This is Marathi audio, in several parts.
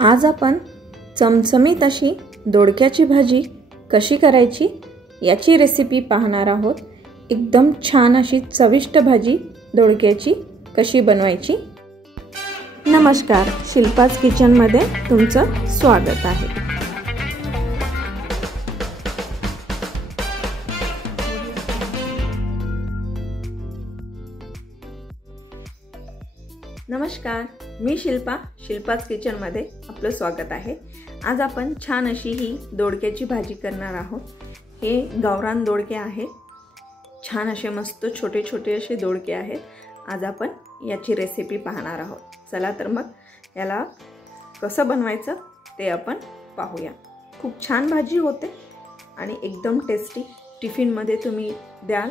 आज आपण चमचमीत अशी दोडक्याची भाजी कशी करायची याची रेसिपी पाहणार आहोत। एकदम छान अशी चविष्ट भाजी दोडक्याची कशी बनवायची। नमस्कार, शिल्पाज किचन मध्ये तुमचं स्वागत आहे। नमस्कार, मी शिल्पाज किचन मध्ये आपलं स्वागत आहे। आज आपण छान अशी ही दोडक्याची भाजी करणार आहोत। हे गावरान दोडके आहेत, छान असे मस्त छोटे छोटे असे दोडके आहेत। आज आपण याची रेसिपी पाहणार आहोत। चला तर मग याला कसं बनवायचं ते आपण पाहूया। खूप छान भाजी होते आणि एकदम टेस्टी। टिफिन मध्ये तुम्ही द्याल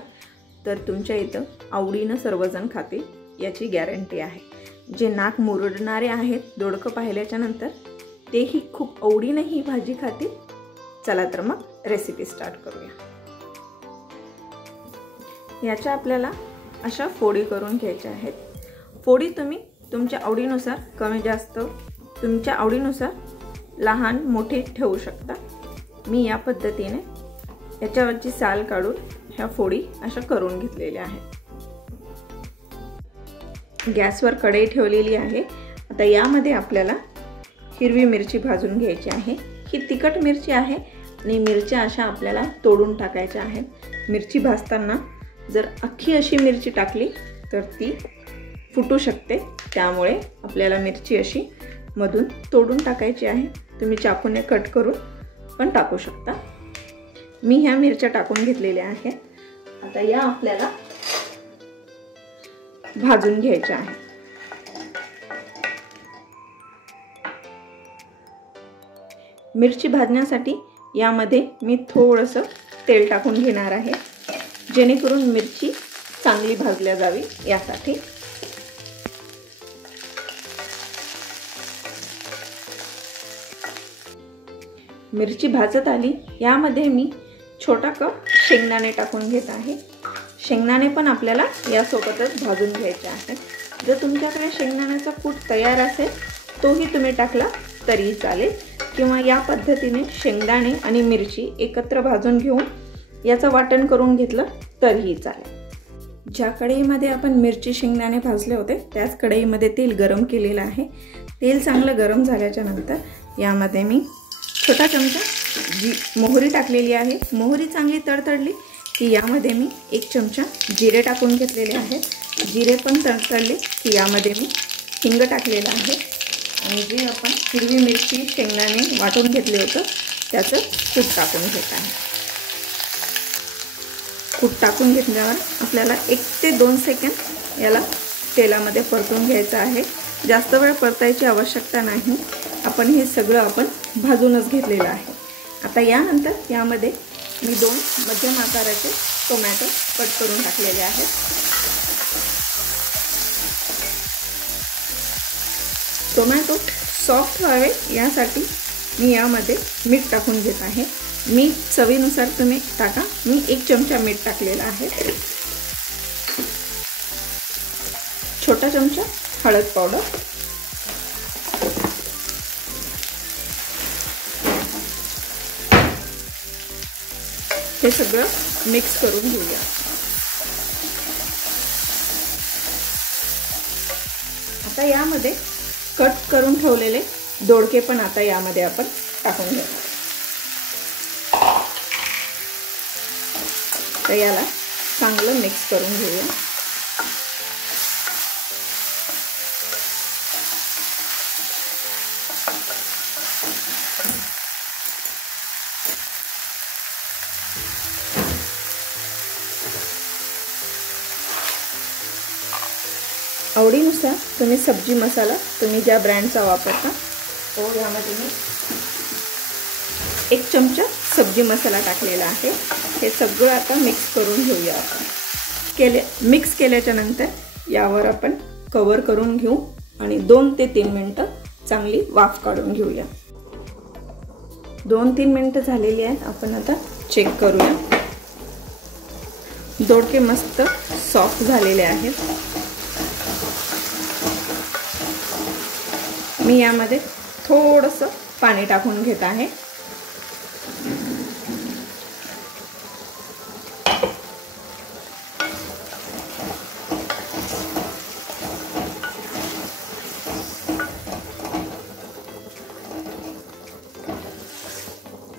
तर तुमच्या इथं आवडीनं सर्वजण खातील याची गॅरंटी आहे। जे नाक मुरडणारे आहेत दोडकं पाहिल्याच्या नंतर तेही खूप आवडीने ही भाजी खातील। चला तर मग रेसिपी स्टार्ट करूया। याच्या आपल्याला अशा फोडी करून घ्यायच्या आहेत। फोडी तुम्ही तुमच्या आवडीनुसार कमी जास्त तुमच्या आवडीनुसार लहान मोठी ठेवू शकता। मी या पद्धतीने याच्यावरची साल काढून ह्या फोडी अशा करून घेतलेल्या आहेत। गॅसवर कढई ठेवलेली आहे। आता यामध्ये आपल्याला हिरवी मिरची भाजून घ्यायची आहे। ही तिखट मिरची आहे आणि मिरच्या अशा आपल्याला तोडून टाकायच्या आहेत। मिरची भाजताना जर अख्खी अशी मिरची टाकली तर ती फुटू शकते, त्यामुळे आपल्याला मिरची अशी मधून तोडून टाकायची आहे। तुम्ही चाकूने कट करून पण टाकू शकता। मी ह्या मिरच्या टाकून घेतलेल्या आहेत। आता या आपल्याला भाजून घ्यायचे आहे। मिरची भाजण्यासाठी यामध्ये मी थोडंसं तेल टाकून घेणार आहे, जेणेकरून मिरची चांगली भाजल्या जावी यासाठी। मिरची भाजत आली, यामध्ये मी छोटा कप शेंगदाणे टाकून घेत आहे। शेंगदाणे पण आपल्याला यासोबतच भाजून घ्यायचे आहेत। जर तुमच्याकडे शेंगदाण्याचा कूट तयार असेल तोही तुम्ही टाकला तरी चालेल, किंवा या पद्धतीने शेंगदाणे आणि मिरची एकत्र भाजून घेऊन याचं वाटण करून घेतलं तरीही चालेल। ज्या कढईमध्ये आपण मिरची शेंगदाणे भाजले होते त्याच कढईमध्ये तेल गरम केलेलं आहे। तेल चांगलं गरम झाल्याच्या नंतर यामध्ये मी छोटा चमचा मोहरी टाकलेली आहे। मोहरी चांगली तडतडली की यामध्ये मी 1 चमचा जिरे टाकून घेतलेले आहेत। जिरे पण तडतडले की यामध्ये मी हिंग टाकलेला आहे आणि जे आपण हिरवी मिरची शेंगदाणे वाटून घेतले होतं त्याचं कूट टाकून घेत आहे। कूट टाकून घेतल्यावर आपल्याला 1 ते 2 सेकंद याला तेलामध्ये परतून घ्यायचं आहे। जास्त वेळ परतायची आवश्यकता नाही, आपण हे सगळं भाजूनच घेतलेलं आहे। आता यानंतर यामध्ये मी 2 मध्यम आकाराचे टोमॅटो कट करून टाकलेले आहेत। टोमॅटो सॉफ्ट व्हावे यासाठी मी यामध्ये मीठ टाकून घेत आहे। मीठ चवीनुसार तुम्ही टाका। मी 1 चमचा मीठ टाकलेला आहे। छोटा चमचा हळद पावडर, हे सगळं मिक्स करून घेऊया। आता यामध्ये कट करून ठेवलेले दोडके पण आता यामध्ये आपण टाकून घेऊ। तर याला चांगलं मिक्स करून घेऊया। आवडीनुसार तुम्ही सब्जी मसाला तुम्ही ज्या ब्रँडचा वापरता तो यामध्ये मी 1 चमचा सब्जी मसाला टाकलेला आहे। हे सगळं आता मिक्स करून घेऊया आपण। मिक्स केल्याच्या नंतर यावर आपण कव्हर करून घेऊ आणि 2 ते 3 मिनिटं चांगली वाफ काढून घेऊया। 2-3 मिनिटं झालेली आहेत। आपण आता चेक करूया। दोडके मस्त सॉफ्ट झालेले आहेत। मी यामध्ये थोडंसं पाणी टाकून घेत आहे।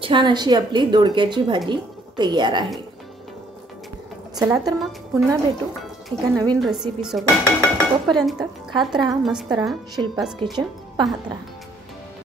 छान अशी आपली दोडक्याची भाजी तयार आहे। चला तर मग पुन्हा भेटू एका नवीन रेसिपी सोबत। तोपर्यंत खात राहा, मस्त राहा, शिल्पास किचन पाहत राहा।